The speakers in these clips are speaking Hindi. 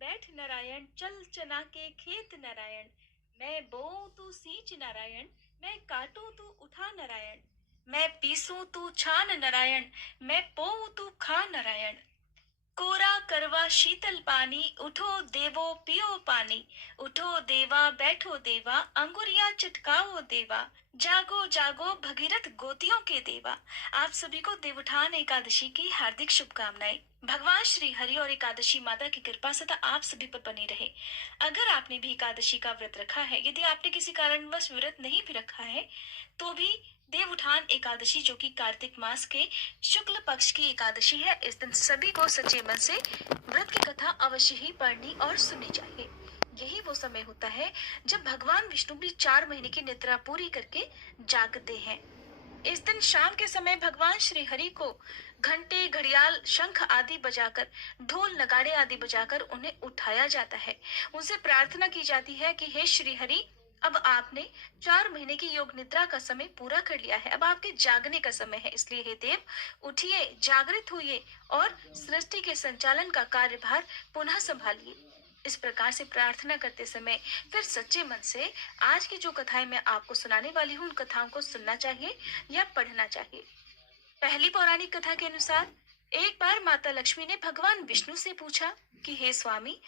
बैठ नारायण, चल चना के खेत नारायण। मैं बोऊं तू सींच नारायण, मैं काटूं तू उठा नारायण। मैं पीसूं तू छान नारायण, मैं पोऊं तू खा नारायण। कोरा करवा शीतल पानी, उठो देवो पियो पानी। उठो देवा बैठो देवा, अंगुरियां चटकाओ देवा। जागो जागो भगीरथ गोतियों के देवा। आप सभी को देवउठान एकादशी की हार्दिक शुभकामनाएं। भगवान श्री हरि और एकादशी माता की कृपा सदा आप सभी पर बनी रहे। अगर आपने भी एकादशी का व्रत रखा है, यदि आपने किसी कारणवश व्रत नहीं भी रखा है, तो भी देवउठान एकादशी, जो कि कार्तिक मास के शुक्ल पक्ष की एकादशी है, इस दिन सभी को सच्चे मन से व्रत की कथा अवश्य ही पढ़नी और सुननी चाहिए। यही वो समय होता है जब भगवान विष्णु भी 4 महीने की निद्रा पूरी करके जागते हैं। इस दिन शाम के समय भगवान श्री हरि को घंटे, घड़ियाल, शंख आदि बजाकर, ढोल नगाड़े आदि बजाकर उन्हें उठाया जाता है। उनसे प्रार्थना की जाती है कि हे श्री हरि, अब आपने 4 महीने की योग निद्रा का समय पूरा कर लिया है, अब आपके जागने का समय है। इसलिए हे देव, उठिए, जागृत होइए और सृष्टि के संचालन का कार्यभार पुनः संभालिए। इस प्रकार से प्रार्थना करते समय फिर सच्चे मन से आज की जो कथाएं मैं आपको सुनाने वाली हूँ, उन कथाओं को सुनना चाहिए या पढ़ना चाहिए। पहली पौराणिक कथा के अनुसार एक बार माता लक्ष्मी ने भगवान विष्णु से पूछा कि हे स्वामी,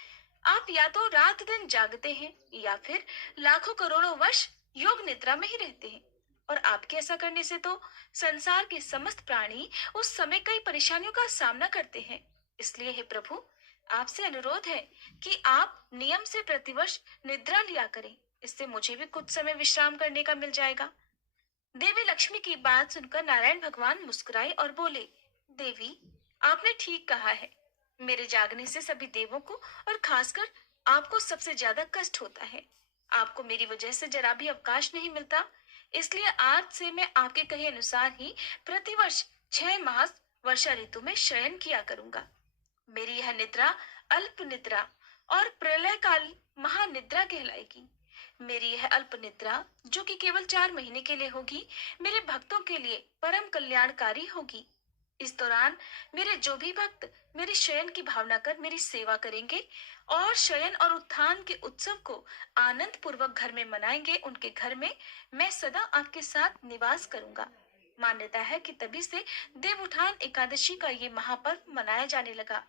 आप या तो रात दिन जागते हैं या फिर लाखों करोड़ों वर्ष योग निद्रा में ही रहते हैं, और आपके ऐसा करने से तो संसार के समस्त प्राणी उस समय कई परेशानियों का सामना करते हैं। इसलिए हे प्रभु, आपसे अनुरोध है कि आप नियम से प्रतिवर्ष निद्रा लिया करें, इससे मुझे भी कुछ समय विश्राम करने का मिल जाएगा। देवी लक्ष्मी की बात सुनकर नारायण भगवान मुस्कुराए और बोले, देवी, आपने ठीक कहा है। मेरे जागने से सभी देवों को और खासकर आपको सबसे ज्यादा कष्ट होता है। आपको मेरी वजह से जरा भी अवकाश नहीं मिलता। इसलिए आज से मैं आपके कहे अनुसार ही प्रतिवर्ष 6 मास वर्षा ऋतु में शयन किया करूंगा। मेरी यह निद्रा अल्प निद्रा और प्रलय काल महानिद्रा कहलाएगी। मेरी यह अल्प निद्रा, जो कि केवल 4 महीने के लिए होगी, मेरे भक्तों के लिए परम कल्याणकारी होगी। इस दौरान मेरे जो भी भक्त मेरे शयन की भावना कर मेरी सेवा करेंगे और शयन और उत्थान के उत्सव को आनंद पूर्वक घर में मनाएंगे, उनके घर में मैं सदा आपके साथ निवास करूंगा। मान्यता है कि तभी से देवउठान एकादशी का ये महापर्व मनाया जाने लगा।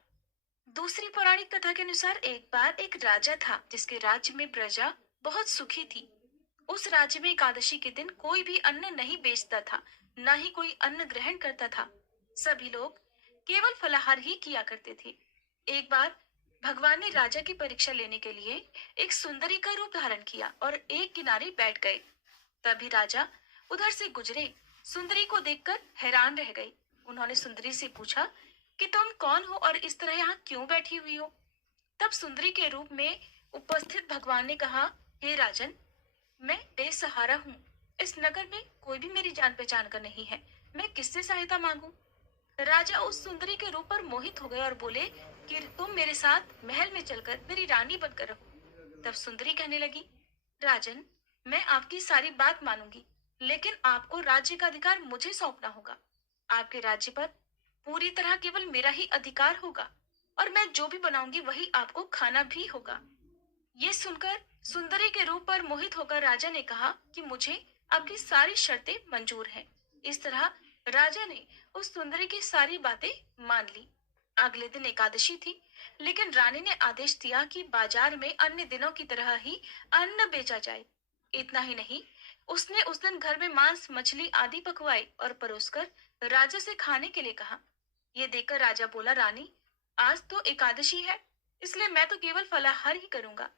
दूसरी पौराणिक कथा के अनुसार एक बार एक राजा था जिसके राज्य में प्रजा बहुत सुखी थी। उस राज्य में एकादशी के दिन कोई भी अन्न नहीं बेचता था, न ही कोई अन्न ग्रहण करता था। सभी लोग केवल फलाहार ही किया करते थे। एक बार भगवान ने राजा की परीक्षा लेने के लिए एक सुंदरी का रूप धारण किया और एक किनारे बैठ गए। तभी राजा उधर से गुजरे, सुंदरी को देखकर हैरान रह गए। उन्होंने सुंदरी से पूछा कि तुम कौन हो और इस तरह यहाँ क्यों बैठी हुई हो। तब सुंदरी के रूप में उपस्थित भगवान ने कहा, हे राजन, मैं बेसहारा हूँ। इस नगर में कोई भी मेरी जान पहचान का नहीं है, मैं किससे सहायता मांगू। राजा उस सुंदरी के रूप पर मोहित हो गए और बोले कि तुम मेरे साथ महल में चलकर मेरी रानी बनकर रहो। तब सुंदरी कहने लगी, राजन, मैं आपकी सारी बात मानूंगी, लेकिन आपको राज्य का अधिकार मुझे सौंपना होगा। आपके राज्य पर पूरी तरह केवल मेरा ही अधिकार होगा और मैं जो भी बनाऊंगी वही आपको खाना भी होगा। ये सुनकर सुंदरी के रूप पर मोहित होकर राजा ने कहा कि मुझे आपकी सारी शर्तें मंजूर हैं। इस तरह राजा ने उस सुंदरी की सारी बातें मान ली। अगले दिन एकादशी थी, लेकिन रानी ने आदेश दिया कि बाजार में अन्य दिनों की तरह ही अन्न बेचा जाए। इतना ही नहीं, उसने उस दिन घर में मांस, मछली आदि पकवाई और परोसकर राजा से खाने के लिए कहा। ये देखकर राजा बोला, रानी, आज तो एकादशी है, इसलिए मैं तो केवल फलाहार ही करूंगा।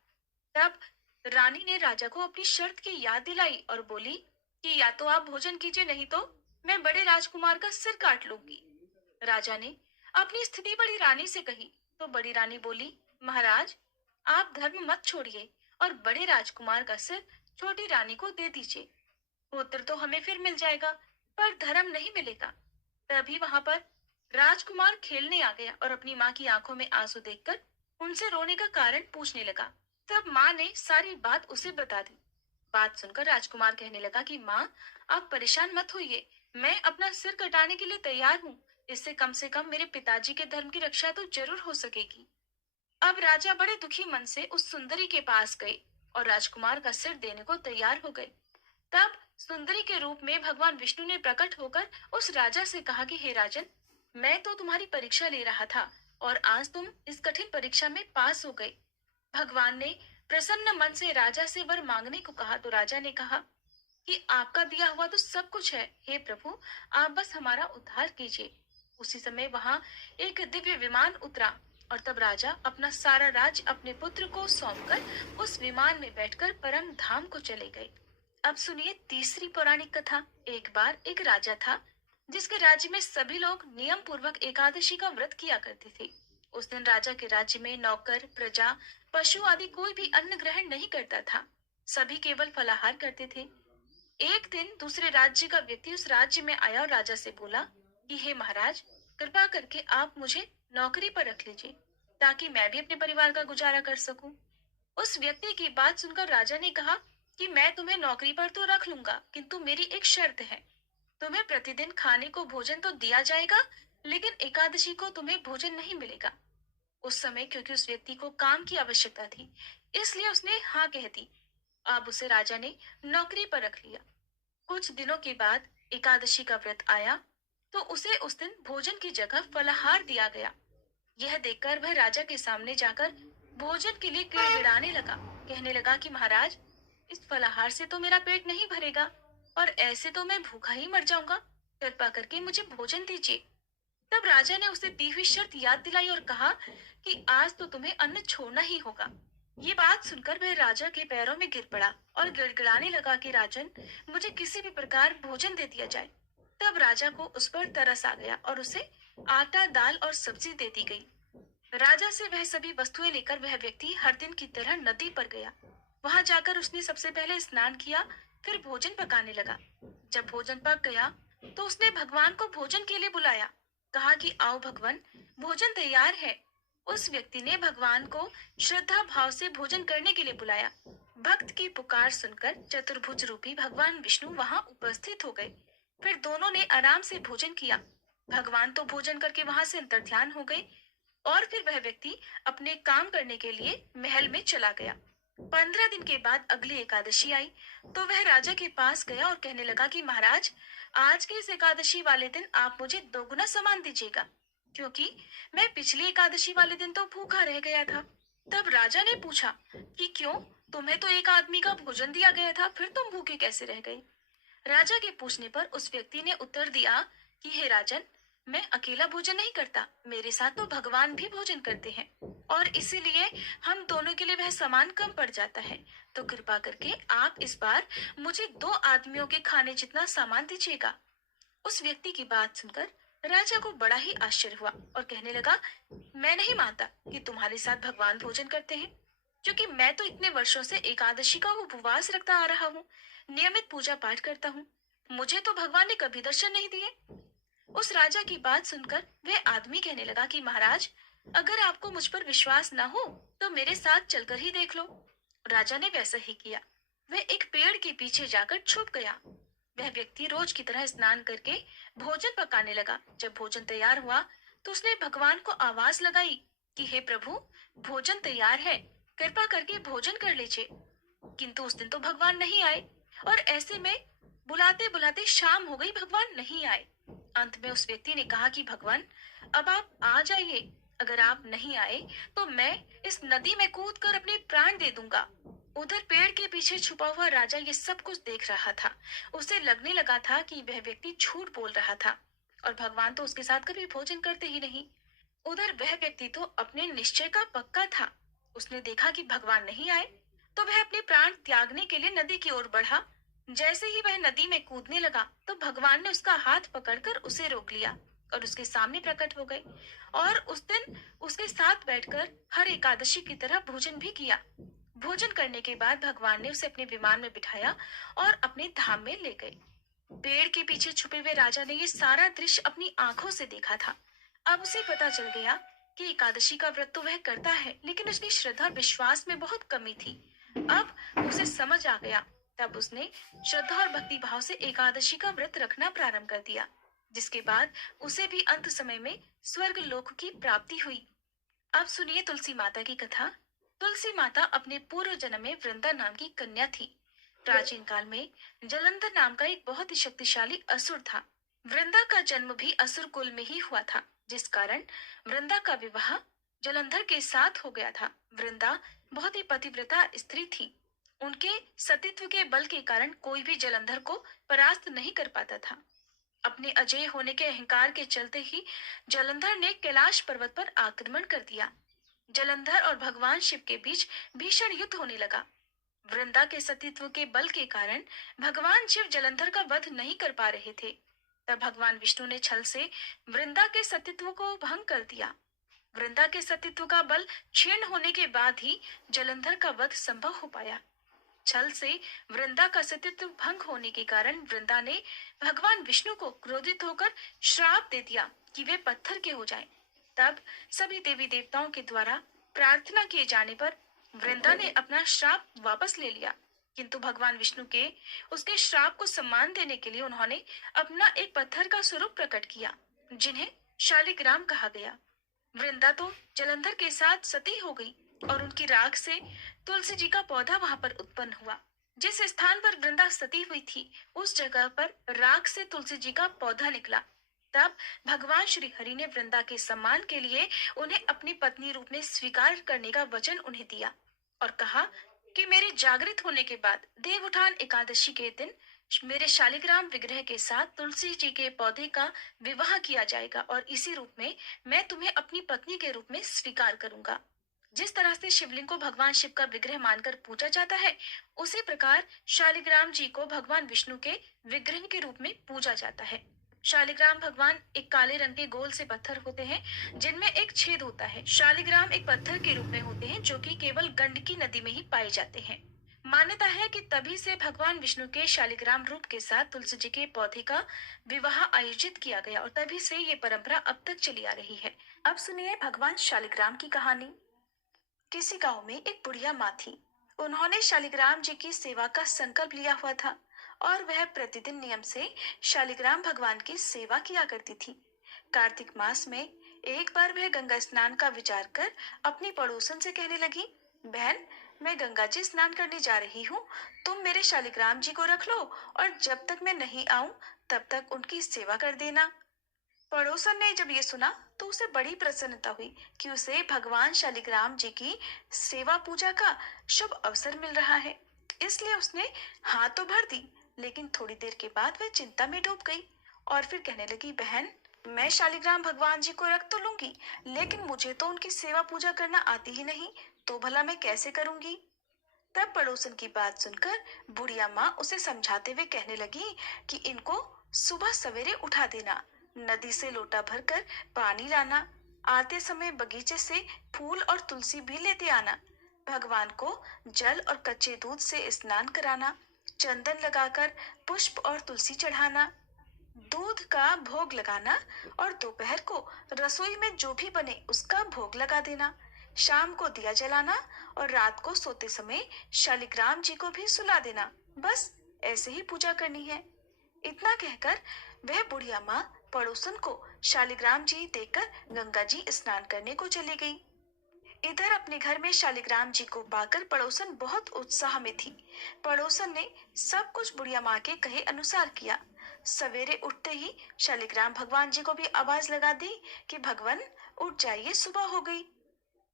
तब रानी ने राजा को अपनी शर्त की याद दिलाई और बोली कि या तो आप भोजन कीजिए, नहीं तो मैं बड़े राजकुमार का सिर काट लूंगी। राजा ने अपनी स्थिति बड़ी रानी से कही, तो बड़ी रानी बोली, महाराज, आप धर्म मत छोड़िए और बड़े राजकुमार का सिर छोटी रानी को दे दीजिए। पुत्र तो हमें फिर मिल जाएगा, पर धर्म नहीं मिलेगा। तभी वहां पर राजकुमार खेलने आ गया और अपनी माँ की आंखों में आंसू देखकर उनसे रोने का कारण पूछने लगा। तब माँ ने सारी बात उसे बता दी। बात सुनकर राजकुमार कहने लगा कि माँ, आप परेशान मत होइए, मैं अपना सिर कटाने के लिए तैयार हूँ। इससे कम से कम मेरे पिताजी के धर्म की रक्षा तो जरूर हो सकेगी। अब राजा बड़े दुखी मन से उस सुंदरी के पास गए और राजकुमार का सिर देने को तैयार हो गए। तब सुंदरी के रूप में भगवान विष्णु ने प्रकट होकर उस राजा से कहा कि हे राजन, मैं तो तुम्हारी परीक्षा ले रहा था और आज तुम इस कठिन परीक्षा में पास हो गए। भगवान ने प्रसन्न मन से राजा से वर मांगने को कहा तो राजा ने कहा कि आपका दिया हुआ तो सब कुछ है, हे प्रभु, आप बस हमारा उद्धार कीजिए। उसी समय वहां एक दिव्य विमान उतरा और तब राजा अपना सारा राज अपने पुत्र को सौंपकर उस विमान में बैठकर परम धाम को चले गए। अब सुनिए तीसरी पौराणिक कथा। एक बार एक राजा था जिसके राज्य में सभी लोग नियम पूर्वक एकादशी का व्रत किया करते थे। उस दिन राजा के राज्य में नौकर, प्रजा, पशु आदि कोई भी अन्न ग्रहण नहीं करता था। सभी केवल फलाहार करते थे। एक दिन दूसरे राज्य का व्यक्ति उस राज्य में आया और राजा से बोला कि हे महाराज, कृपा करके आप मुझे नौकरी पर रख लीजिए ताकि मैं भी अपने परिवार का गुजारा कर सकूं। उस व्यक्ति की बात सुनकर राजा ने कहा कि मैं तुम्हें नौकरी पर तो रख लूंगा, किंतु मेरी एक शर्त है। तुम्हें प्रतिदिन खाने को भोजन तो दिया जाएगा, लेकिन एकादशी को तुम्हें भोजन नहीं मिलेगा। उस समय क्योंकि उस व्यक्ति को काम की आवश्यकता थी, इसलिए उसने हाँ कह दी। अब उसे राजा ने नौकरी पर रख लिया। कुछ दिनों के बाद एकादशी का व्रत आया तो उसे उस दिन भोजन की जगह फलाहार दिया गया। यह देखकर वह राजा के सामने जाकर भोजन के लिए गिड़गिड़ाने लगा। कहने लगा कि महाराज, इस फलाहार से तो मेरा पेट नहीं भरेगा और ऐसे तो मैं भूखा ही मर जाऊंगा। कृपा करके मुझे भोजन दीजिए। तब राजा ने उसे दी हुई शर्त याद दिलाई और कहा कि आज तो तुम्हें अन्न छोड़ना ही होगा। ये बात सुनकर वह राजा के पैरों में गिर पड़ा और गिड़गिड़ाने लगा कि राजन, मुझे किसी भी प्रकार भोजन दे दिया जाए। तब राजा को उस पर तरस आ गया और उसे आटा, दाल और सब्जी दे दी गई। राजा से वह सभी वस्तुएं लेकर वह व्यक्ति हर दिन की तरह नदी पर गया। वहां जाकर उसने सबसे पहले स्नान किया, फिर भोजन पकाने लगा। जब भोजन पक गया तो उसने भगवान को भोजन के लिए बुलाया। कहा कि आओ भगवान, भोजन तैयार है। उस व्यक्ति ने भगवान को श्रद्धा भाव से भोजन करने के लिए बुलाया। भक्त की पुकार सुनकर चतुर्भुज रूपी भगवान विष्णु वहां उपस्थित हो गए। फिर दोनों ने आराम से भोजन किया। भगवान तो भोजन करके वहां से अंतर्ध्यान हो गए और फिर वह व्यक्ति अपने काम करने के लिए महल में चला गया। 15 दिन के बाद अगली एकादशी आई तो वह राजा के पास गया और कहने लगा कि महाराज, आज के इस एकादशी वाले दिन आप मुझे दोगुना सामान दीजिएगा, क्योंकि मैं पिछली एकादशी वाले दिन तो भूखा रह गया था। तब राजा ने पूछा कि क्यों, तुम्हें तो एक आदमी का भोजन दिया गया था, फिर तुम भूखे कैसे रह गए। राजा के पूछने पर उस व्यक्ति ने उत्तर दिया कि हे राजन, मैं अकेला भोजन नहीं करता, मेरे साथ तो भगवान भी भोजन करते हैं और इसीलिए हम दोनों के लिए वह सामान कम पड़ जाता है। तो कृपा करके आप इस बार मुझे 2 आदमियों के खाने जितना सामान दीजिएगा। उस व्यक्ति की बात सुनकर राजा को बड़ा ही आश्चर्य हुआ और कहने लगा, मैं नहीं मानता कि तुम्हारे साथ भगवान भोजन करते हैं, क्योंकि मैं तो इतने वर्षों से एकादशी का उपवास रखता आ रहा हूँ, नियमित पूजा पाठ करता हूँ। मुझे तो भगवान ने कभी दर्शन नहीं दिए। उस राजा की बात सुनकर वह आदमी कहने लगा कि महाराज, अगर आपको मुझ पर विश्वास न हो तो मेरे साथ चलकर ही देख लो। राजा ने वैसा ही किया। वह एक पेड़ के पीछे जाकर छुप गया। वह व्यक्ति रोज की तरह स्नान करके भोजन पकाने लगा। जब भोजन तैयार हुआ तो उसने भगवान को आवाज लगाई कि हे प्रभु, भोजन तैयार है, कृपा करके भोजन कर लीजिए। किंतु उस दिन तो भगवान नहीं आए और ऐसे में बुलाते बुलाते शाम हो गई, भगवान नहीं आए। अंत में उस व्यक्ति ने कहा कि भगवान, अब आप आ जाइए। अगर आप नहीं आए तो मैं इस नदी में कूद कर अपने प्राण दे दूंगा। उधर पेड़ के पीछे छुपा हुआ राजा ये सब कुछ देख रहा था। उसे लगने लगा था कि वह व्यक्ति झूठ बोल रहा था और भगवान तो उसके साथ कभी भोजन करते ही नहीं। उधर वह व्यक्ति तो अपने निश्चय का पक्का था। उसने देखा कि भगवान नहीं आए तो वह अपने प्राण त्यागने के लिए नदी की ओर बढ़ा। जैसे ही वह नदी में कूदने लगा तो भगवान ने उसका हाथ पकड़कर उसे रोक लिया और उसके सामने प्रकट हो गए और उस दिन उसके साथ बैठकर हर एकादशी की तरह भोजन भी किया। भोजन करने के बाद भगवान ने उसे अपने विमान में बिठाया और अपने धाम में ले गए। पेड़ के पीछे छुपे हुए राजा ने ये सारा दृश्य अपनी आंखों से देखा था। अब उसे पता चल गया कि एकादशी का व्रत तो वह करता है, लेकिन उसकी श्रद्धा और विश्वास में बहुत कमी थी। अब उसे समझ आ गया। तब उसने श्रद्धा और भक्ति भाव से एकादशी का व्रत रखना प्रारंभ कर दिया, जिसके बाद उसे भी अंत समय में स्वर्ग लोक की प्राप्ति हुई। अब सुनिए तुलसी माता की कथा। तुलसी माता अपने पूर्व जन्म में वृंदा नाम की कन्या थी। प्राचीन काल में जलंधर नाम का एक बहुत ही शक्तिशाली असुर था। वृंदा का जन्म भी असुर कुल में ही हुआ था, जिस कारण वृंदा का विवाह जलंधर के साथ हो गया था। वृंदा बहुत ही पतिव्रता स्त्री थी। उनके सतीत्व के बल के कारण कोई भी जलंधर को परास्त नहीं कर पाता था। अपने अजय होने के अहंकार के चलते ही जलंधर ने कैलाश पर्वत पर आक्रमण कर दिया। जलंधर और भगवान शिव के बीच भीषण युद्ध होने लगा। वृंदा के सतीत्व के बल के कारण भगवान शिव जलंधर का वध नहीं कर पा रहे थे। तब भगवान विष्णु ने छल से वृंदा के सतीत्व को भंग कर दिया। वृंदा के सतीत्व का बल क्षीण होने के बाद ही जलंधर का वध संभव हो पाया। छल से वृंदा का सतीत्व भंग होने के कारण वृंदा ने भगवान विष्णु को क्रोधित होकर श्राप दे दिया कि वे पत्थर के हो जाएं। तब सभी देवी देवताओं के द्वारा प्रार्थना किए जाने पर वृंदा ने अपना श्राप वापस ले लिया, किंतु भगवान विष्णु के उसके श्राप को सम्मान देने के लिए उन्होंने अपना एक पत्थर का स्वरूप प्रकट किया, जिन्हें शालिग्राम कहा गया। वृंदा तो जलंधर के साथ सती हो गई और उनकी राख से तुलसी जी का पौधा वहां पर उत्पन्न हुआ। जिस स्थान पर वृंदा सती हुई थी, उस जगह पर राख से तुलसी जी का पौधा निकला। तब भगवान श्री हरि ने वृंदा के सम्मान के लिए उन्हें अपनी पत्नी रूप में स्वीकार करने का वचन उन्हें दिया और कहा कि मेरे जागृत होने के बाद देवउठान एकादशी के दिन मेरे शालिग्राम विग्रह के साथ तुलसी जी के पौधे का विवाह किया जाएगा और इसी रूप में मैं तुम्हें अपनी पत्नी के रूप में स्वीकार करूंगा। जिस तरह से शिवलिंग को भगवान शिव का विग्रह मानकर पूजा जाता है, उसी प्रकार शालिग्राम जी को भगवान विष्णु के विग्रह के रूप में पूजा जाता है। शालिग्राम भगवान एक काले रंग के गोल से पत्थर होते हैं, जिनमें एक छेद होता है। शालिग्राम एक पत्थर के रूप में होते हैं, जो कि केवल गंडकी नदी में ही पाए जाते हैं। मान्यता है कि तभी से भगवान विष्णु के शालिग्राम रूप के साथ तुलसी जी के पौधे का विवाह आयोजित किया गया और तभी से ये परंपरा अब तक चली आ रही है। अब सुनिए भगवान शालिग्राम की कहानी। किसी गांव में एक बुढ़िया माँ थी। उन्होंने शालिग्राम जी की सेवा का संकल्प लिया हुआ था और वह प्रतिदिन नियम से शालिग्राम भगवान की सेवा किया करती थी। कार्तिक मास में एक बार वह गंगा स्नान का विचार कर अपनी पड़ोसन से कहने लगी, बहन, मैं गंगा जी स्नान करने जा रही हूँ, तुम मेरे शालिग्राम जी को रख लो और जब तक मैं नहीं आऊं तब तक उनकी सेवा कर देना। पड़ोसन ने जब ये सुना तो उसे बड़ी प्रसन्नता हुई कि उसे भगवान शालिग्राम जी की सेवा पूजा का शुभ अवसर मिल रहा है। इसलिए उसने हाँ तो भर दी, लेकिन थोड़ी देर के बाद वह चिंता में डूब गई और फिर कहने लगी, बहन, मैं शालिग्राम भगवान जी को रख तो लूंगी, लेकिन मुझे तो उनकी सेवा पूजा करना आती ही नहीं, तो भला मैं कैसे करूंगी। तब पड़ोसन की बात सुनकर बुढ़िया माँ उसे समझाते हुए कहने लगी कि इनको सुबह सवेरे उठा देना, नदी से लोटा भरकर पानी लाना, आते समय बगीचे से फूल और तुलसी भी लेते आना, भगवान को जल और कच्चे दूध से स्नान कराना, चंदन लगाकर पुष्प और तुलसी चढ़ाना, दूध का भोग लगाना और दोपहर को रसोई में जो भी बने उसका भोग लगा देना, शाम को दिया जलाना और रात को सोते समय शालिग्राम जी को भी सुला देना। बस ऐसे ही पूजा करनी है। इतना कहकर वह बुढ़िया माँ पड़ोसन को शालिग्राम जी देकर गंगा जी स्नान करने को चली गई। इधर अपने घर में शालिग्राम जी को पाकर पड़ोसन बहुत उत्साह में थी। पड़ोसन ने सब कुछ बुढ़िया माँ के कहे अनुसार किया। सवेरे उठते ही शालिग्राम भगवान जी को भी आवाज लगा दी कि भगवान उठ जाइए, सुबह हो गई।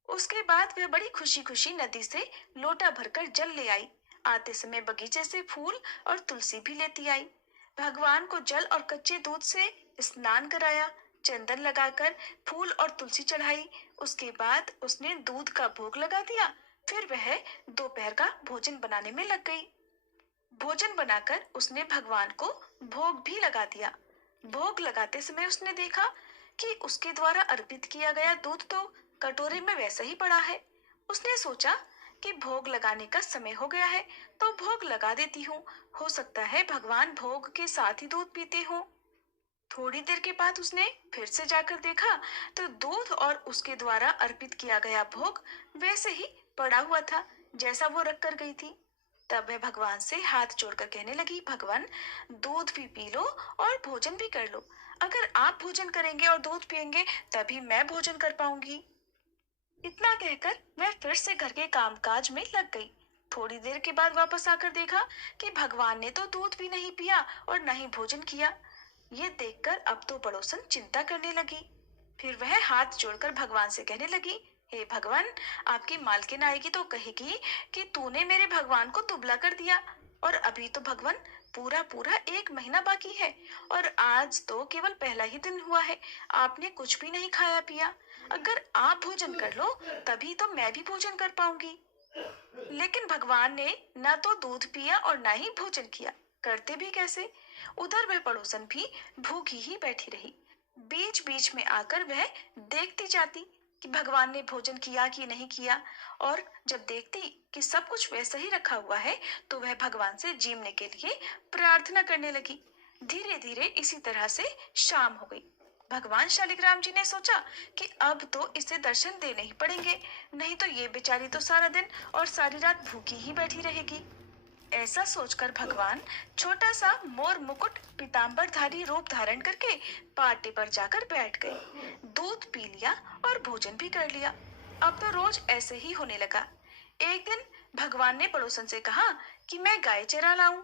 उसके बाद वह बड़ी खुशी खुशी नदी से लोटा भरकर जल ले आई। आते समय बगीचे से फूल और तुलसी भी लेती आई। भगवान को जल और कच्चे दूध से स्नान कराया, चंदन लगाकर फूल और तुलसी चढ़ाई। उसके बाद उसने दूध का भोग लगा दिया। फिर वह दोपहर का भोजन बनाने में लग गई। भोजन बनाकर उसने भगवान को भोग भी लगा दिया। भोग लगाते समय उसने देखा कि उसके द्वारा अर्पित किया गया दूध तो कटोरे में वैसा ही पड़ा है। उसने सोचा कि भोग लगाने का समय हो गया है, तो भोग लगा देती हूँ, हो सकता है भगवान भोग के साथ ही दूध पीते हों। थोड़ी देर के बाद उसने फिर से जाकर देखा तो दूध और उसके द्वारा अर्पित किया गया भोग वैसे ही पड़ा हुआ था जैसा वो रख कर गई थी। तब वह भगवान से हाथ जोड़कर कहने लगी, भगवान, दूध भी पी लो और भोजन भी कर लो। अगर आप भोजन करेंगे और दूध पिएंगे तभी मैं भोजन कर पाऊंगी। इतना कहकर वह फिर से घर के कामकाज में लग गई। थोड़ी देर के बाद वापस आकर देखा कि भगवान ने तो दूध भी नहीं पिया और न ही भोजन किया। ये देखकर अब तो पड़ोसन चिंता करने लगी। फिर वह हाथ जोड़कर भगवान से कहने लगी, हे भगवान, आपकी मालकिन आएगी तो कहेगी कि तूने मेरे भगवान को दुबला कर दिया। और अभी तो भगवान पूरा पूरा 1 महीना बाकी है और आज तो केवल पहला ही दिन हुआ है। आपने कुछ भी नहीं खाया पिया। अगर आप भोजन कर लो तभी तो मैं भी भोजन कर पाऊंगी। लेकिन भगवान ने न तो दूध पिया और न ही भोजन किया। करते भी कैसे? उधर वह पड़ोसन भी भूखी ही बैठी रही। बीच बीच में आकर वह देखती जाती कि भगवान ने भोजन किया कि नहीं किया। और जब देखती कि सब कुछ वैसा ही रखा हुआ है तो वह भगवान से जीवने के लिए प्रार्थना करने लगी। धीरे धीरे इसी तरह से शाम हो गई। भगवान शालिग्राम जी ने सोचा कि अब तो इसे दर्शन देने ही पड़ेंगे, नहीं तो ये बेचारी तो सारा दिन और सारी रात भूखी ही बैठी रहेगी। ऐसा सोचकर भगवान छोटा सा मोर मुकुट पीताम्बरधारी रूप धारण करके पाटे पर जाकर बैठ गए। दूध पी लिया और भोजन भी कर लिया। अब तो रोज ऐसे ही होने लगा। एक दिन भगवान ने पड़ोसन से कहा कि मैं गाय चरा लाऊं।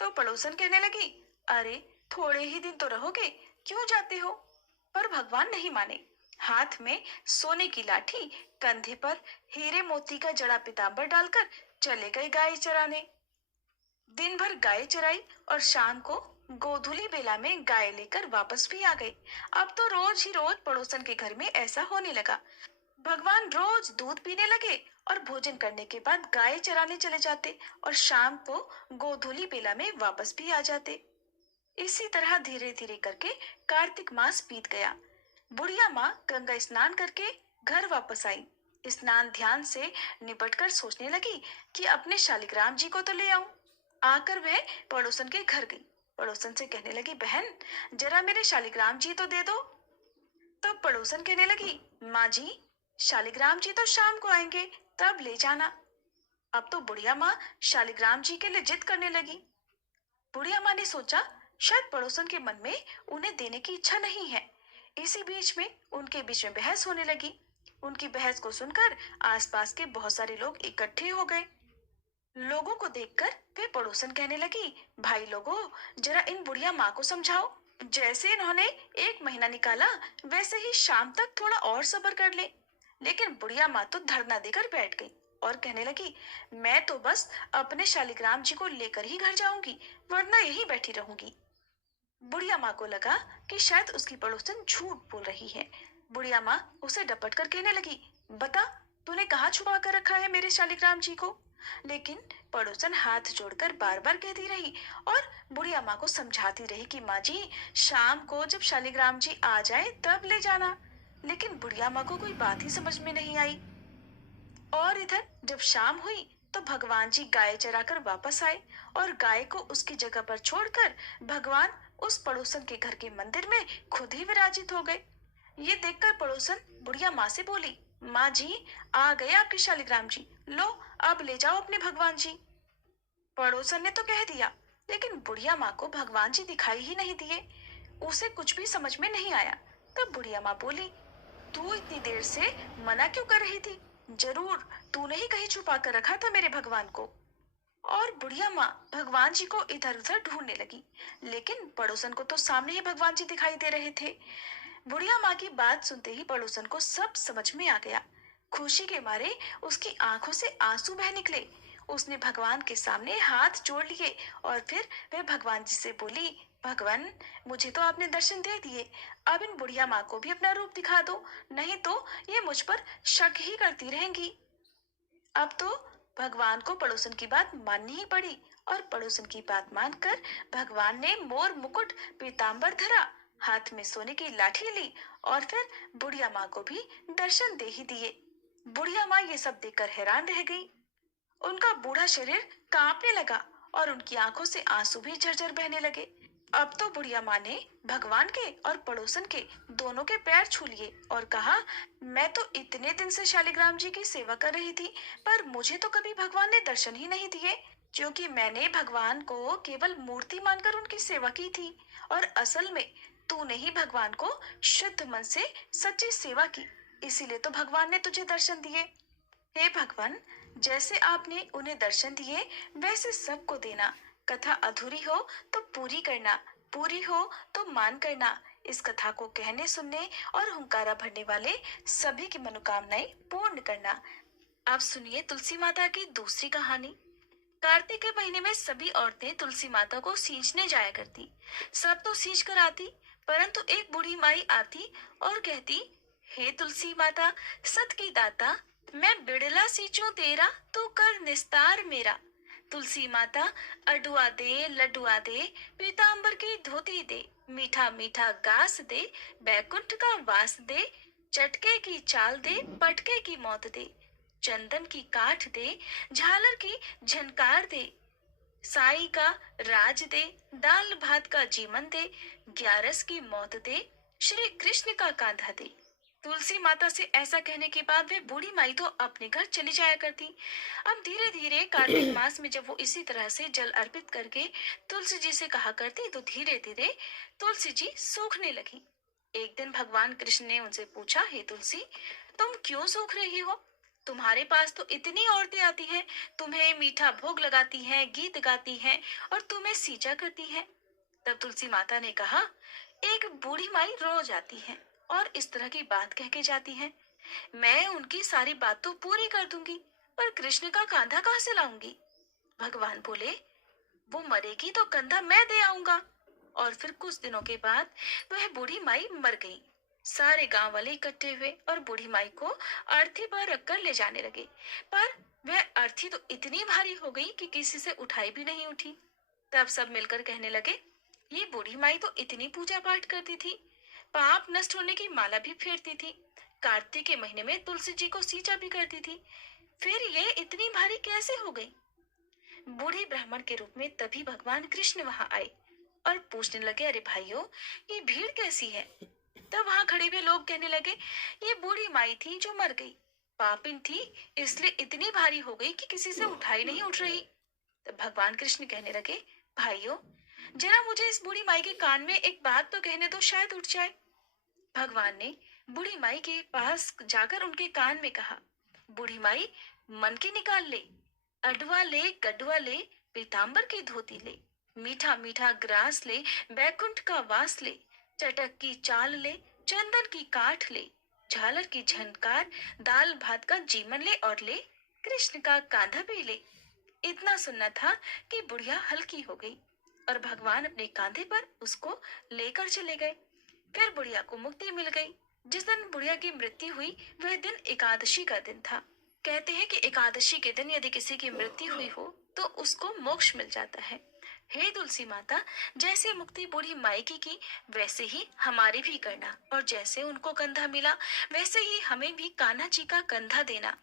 तो पड़ोसन कहने लगी, अरे थोड़े ही दिन तो रहोगे, क्यों जाते हो? पर भगवान नहीं माने। हाथ में सोने की लाठी, कंधे पर हीरे मोती का जड़ा पीताम्बर डालकर चले गए गाय चराने। दिन भर गाय चराई और शाम को गोधूली बेला में गाय लेकर वापस भी आ गए। अब तो रोज ही रोज पड़ोसन के घर में ऐसा होने लगा। भगवान रोज दूध पीने लगे और भोजन करने के बाद गाय चराने चले जाते और शाम को गोधूली बेला में वापस भी आ जाते। इसी तरह धीरे धीरे करके कार्तिक मास बीत गया। बुढ़िया माँ गंगा स्नान करके घर वापस आई। स्नान ध्यान से निपटकर सोचने लगी कि अपने शालिग्राम जी को तो ले आऊं। आकर वह पड़ोसन के घर गई। पड़ोसन से कहने लगी, बहन जरा मेरे शालिग्राम जी तो दे दो। तो पड़ोसन कहने लगी, माँ जी शालिग्राम जी तो शाम को आएंगे, तब ले जाना। अब तो बुढ़िया माँ शालिग्राम जी के लिए जिद करने लगी। बुढ़िया माँ ने सोचा शायद पड़ोसन के मन में उन्हें देने की इच्छा नहीं है। इसी बीच में उनके बीच में बहस होने लगी। उनकी बहस को सुनकर आसपास के बहुत सारे लोग इकट्ठे हो गए। लोगों को देखकर वे पड़ोसन कहने लगी, भाई लोगों, जरा इन बुढ़िया माँ को समझाओ। जैसे इन्होंने 1 महीना निकाला वैसे ही शाम तक थोड़ा और सब्र कर ले। लेकिन बुढ़िया माँ तो धरना देकर बैठ गई और कहने लगी, मैं तो बस अपने शालिग्राम जी को लेकर ही घर जाऊंगी, वरना यहीं बैठी रहूंगी। बुढ़िया माँ को लगा कि शायद उसकी पड़ोसन झूठ बोल रही है। बुढ़िया माँ उसे डपट कर कहने लगी, बता तूने कहाँ छुपा कर रखा है मेरे शालिग्राम जी को? लेकिन पड़ोसन हाथ जोड़कर बार बार कहती रही और बुढ़िया माँ को समझाती रही कि माँ जी शाम को जब शालिग्राम जी आ जाए तब ले जाना। लेकिन बुढ़िया माँ को कोई बात ही समझ में नहीं आई। और इधर जब शाम हुई तो भगवान जी गाय चराकर वापस आए और गाय को उसकी जगह पर छोड़कर भगवान उस पड़ोसन के घर के मंदिर में खुद ही विराजित हो गए। ये देखकर पड़ोसन बुढ़िया माँ से बोली, माँ जी आ गए आपके शालिग्राम जी, लो अब ले जाओ अपने भगवान जी। पड़ोसन ने तो कह दिया, लेकिन बुढ़िया माँ को भगवान जी दिखाई ही नहीं दिए। उसे कुछ भी समझ में नहीं आया। तब बुढ़िया माँ बोली, तू इतनी देर से मना क्यों कर रही थी? जरूर तूने ही कहीं छुपा कर रखा था मेरे भगवान को। और बुढ़िया माँ भगवान जी को इधर उधर ढूंढने लगी, लेकिन पड़ोसन को तो सामने ही भगवान जी दिखाई दे रहे थे। बुढ़िया माँ की बात सुनते ही पड़ोसन को सब समझ में आ गया। खुशी के मारे उसकी आंखों से आंसू बह निकले। उसने भगवान के सामने हाथ जोड़ लिए और फिर वह भगवान जी से बोली, भगवान मुझे तो आपने दर्शन दे दिए, अब इन बुढ़िया माँ को भी अपना रूप दिखा दो, नहीं तो ये मुझ पर शक ही करती रहेंगी। अब तो भगवान को पड़ोसन की बात माननी ही पड़ी और पड़ोसन की बात मानकर भगवान ने मोर मुकुट पीताम्बर धरा, हाथ में सोने की लाठी ली और फिर बुढ़िया माँ को भी दर्शन दे ही दिए। बुढ़िया माँ ये सब देखकर हैरान रह गई। उनका बूढ़ा शरीर कांपने लगा और उनकी आंखों से आंसू भी झरझर बहने लगे। अब तो बुढ़िया माँ ने भगवान के और पड़ोसन के दोनों के पैर छू लिए और कहा, मैं तो इतने दिन से शालिग्राम जी की सेवा कर रही थी, पर मुझे तो कभी भगवान ने दर्शन ही नहीं दिए, क्योंकि मैंने भगवान को केवल मूर्ति मानकर उनकी सेवा की थी और असल में तूने ही भगवान को शुद्ध मन से सच्ची सेवा की, इसीलिए तो भगवान ने तुझे दर्शन दिए। हे भगवान, जैसे आपने उन्हें दर्शन दिए वैसे सबको देना। कथा अधूरी हो तो पूरी करना, पूरी हो तो मान करना। इस कथा को कहने सुनने और हुंकारा भरने वाले सभी की मनोकामनाएं पूर्ण करना। अब सुनिए तुलसी माता की दूसरी कहानी। कार्तिक के महीने में सभी औरतें तुलसी माता को सींचने जाया करती। सब तो सींच कर आती, परंतु एक बूढ़ी माई आती और कहती, हे तुलसी माता, सत की दाता, मैं बिड़ला सींचूं तेरा, तू कर निस्तार मेरा। तुलसी माता, अडुआ दे, लडुआ दे, पीतांबर की धोती दे, मीठा मीठा गास दे, बैकुंठ का वास दे, चटके की चाल दे, पटके की मौत दे, चंदन की काठ दे, झालर की झनकार दे, साई का राज दे, दाल भात का जीवन दे, ग्यारस की मौत दे, श्री कृष्ण का कांधा दे। तुलसी माता से ऐसा कहने के बाद वे बूढ़ी माई तो अपने घर चली जाया करती। अब धीरे धीरे कार्तिक मास में जब वो इसी तरह से जल अर्पित करके तुलसी जी से कहा करती तो धीरे धीरे तुलसी जी सूखने लगी। एक दिन भगवान कृष्ण ने उनसे पूछा, हे तुलसी, तुम क्यों सूख रही हो? तुम्हारे पास तो इतनी औरतें आती हैं, तुम्हें मीठा भोग लगाती हैं, गीत गाती हैं और तुम्हें सींचा करती हैं। तब तुलसी माता ने कहा, एक बूढ़ी माई रोज आती है और इस तरह की बात कह के जाती है। मैं उनकी सारी बात तो पूरी कर दूंगी, पर कृष्ण का कांधा कहाँ से लाऊंगी? भगवान बोले, वो मरेगी तो कंधा मैं दे आऊंगा। और फिर कुछ दिनों के बाद वह बूढ़ी माई मर गई। सारे गांव वाले इकट्ठे हुए और बूढ़ी माई को अर्थी पर रखकर ले जाने लगे, पर वह अर्थी तो इतनी भारी हो गई कि किसी से उठाई भी नहीं उठी। तब सब मिलकर कहने लगे, ये बूढ़ी माई तो इतनी पूजा पाठ करती थी, पाप नष्ट होने की माला भी फेरती थी, कार्तिक के महीने में तुलसी जी को सींचा भी करती थी, फिर ये इतनी भारी कैसे हो गई? बूढ़े ब्राह्मण के रूप में तभी भगवान कृष्ण वहां आए और पूछने लगे, अरे भाइयों, ये भीड़ कैसी है? तब वहां खड़े हुए लोग कहने लगे, ये बूढ़ी माई थी जो मर गई, पापिन थी, इसलिए इतनी भारी हो गई कि किसी से उठाई नहीं उठ रही। तब भगवान कृष्ण कहने लगे, भाइयों, जरा मुझे इस बूढ़ी माई के कान में एक बात तो कहने दो, शायद उठ जाए। भगवान ने बूढ़ी माई के पास जाकर उनके कान में कहा, बूढ़ी माई, मन की निकाल ले, अडवा ले, गडवा ले, पीतांबर की धोती ले, मीठा मीठा ग्रास ले, बैकुंठ का वास ले, चटक की चाल ले, चंदन की काठ ले, झालर की झनकार, दाल भात का जीवन ले और ले, कृष्ण का कांधा भी ले। इतना सुनना था कि बुढ़िया हल्की हो गई और भगवान अपने कांधे पर उसको लेकर चले गए। फिर बुढ़िया को मुक्ति मिल गई। जिस दिन बुढ़िया की मृत्यु हुई वह दिन एकादशी का दिन था। कहते हैं कि एकादशी के दिन यदि किसी की मृत्यु हुई हो तो उसको मोक्ष मिल जाता है। हे तुलसी माता, जैसे मुक्ति बूढ़ी माई की वैसे ही हमारी भी करना, और जैसे उनको कंधा मिला वैसे ही हमें भी कान्हा जी का कंधा देना।